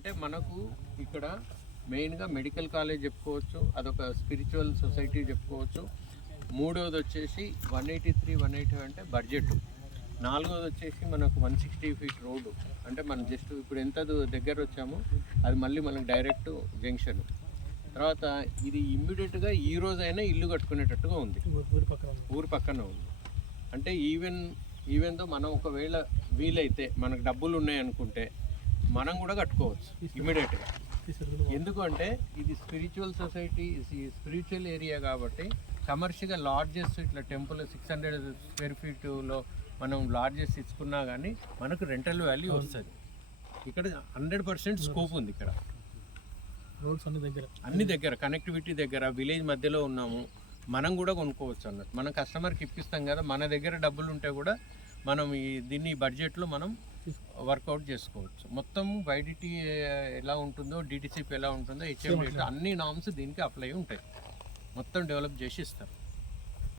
అంటే మనకు ఇక్కడ మెయిన్గా మెడికల్ కాలేజ్ చెప్పుకోవచ్చు, అదొక స్పిరిచువల్ సొసైటీ చెప్పుకోవచ్చు. మూడవది వచ్చేసి 183, 180 అంటే బడ్జెట్. నాలుగోది వచ్చేసి మనకు 160 ఫీట్ రోడ్డు, అంటే మనం జస్ట్ ఇప్పుడు ఎంత దగ్గర వచ్చామో అది మళ్ళీ మనకు డైరెక్ట్ జంక్షన్. తర్వాత ఇది ఇమ్మీడియట్గా ఈ రోజైనా ఇల్లు కట్టుకునేటట్టుగా ఉంది, ఊరు పక్కన ఉంది. అంటే ఈవెన్తో మనం ఒకవేళ వీలైతే మనకు డబ్బులు ఉన్నాయనుకుంటే మనం కూడా కట్టుకోవచ్చు ఇమ్మీడియట్గా. ఎందుకంటే ఇది స్పిరిచువల్ సొసైటీ, స్పిరిచువల్ ఏరియా కాబట్టి కమర్షియల్ లాడ్జెస్ ఇట్లా టెంపుల్ 600 స్క్వేర్ ఫీట్లో మనం లాడ్జెస్ ఇచ్చుకున్నా కానీ మనకు రెంటల్ వాల్యూ వస్తుంది. ఇక్కడ 100% స్కోప్ ఉంది. ఇక్కడ రోడ్స్ అన్ని దగ్గర కనెక్టివిటీ దగ్గర, విలేజ్ మధ్యలో ఉన్నాము, మనం కూడా కొనుక్కోవచ్చు అన్నట్టు. మనం కస్టమర్కి ఇప్పిస్తాం కదా, మన దగ్గర డబ్బులు ఉంటే కూడా మనం దీన్ని బడ్జెట్లో మనం వర్కౌట్ చేసుకోవచ్చు. మొత్తం వైడిటీ ఎలా ఉంటుందో, డిటిసిపి ఎలా ఉంటుందో, హెచ్ఎండి అన్ని నామ్స్ దీనికి అప్లై ఉంటాయి. మొత్తం డెవలప్ చేసి ఇస్తారు.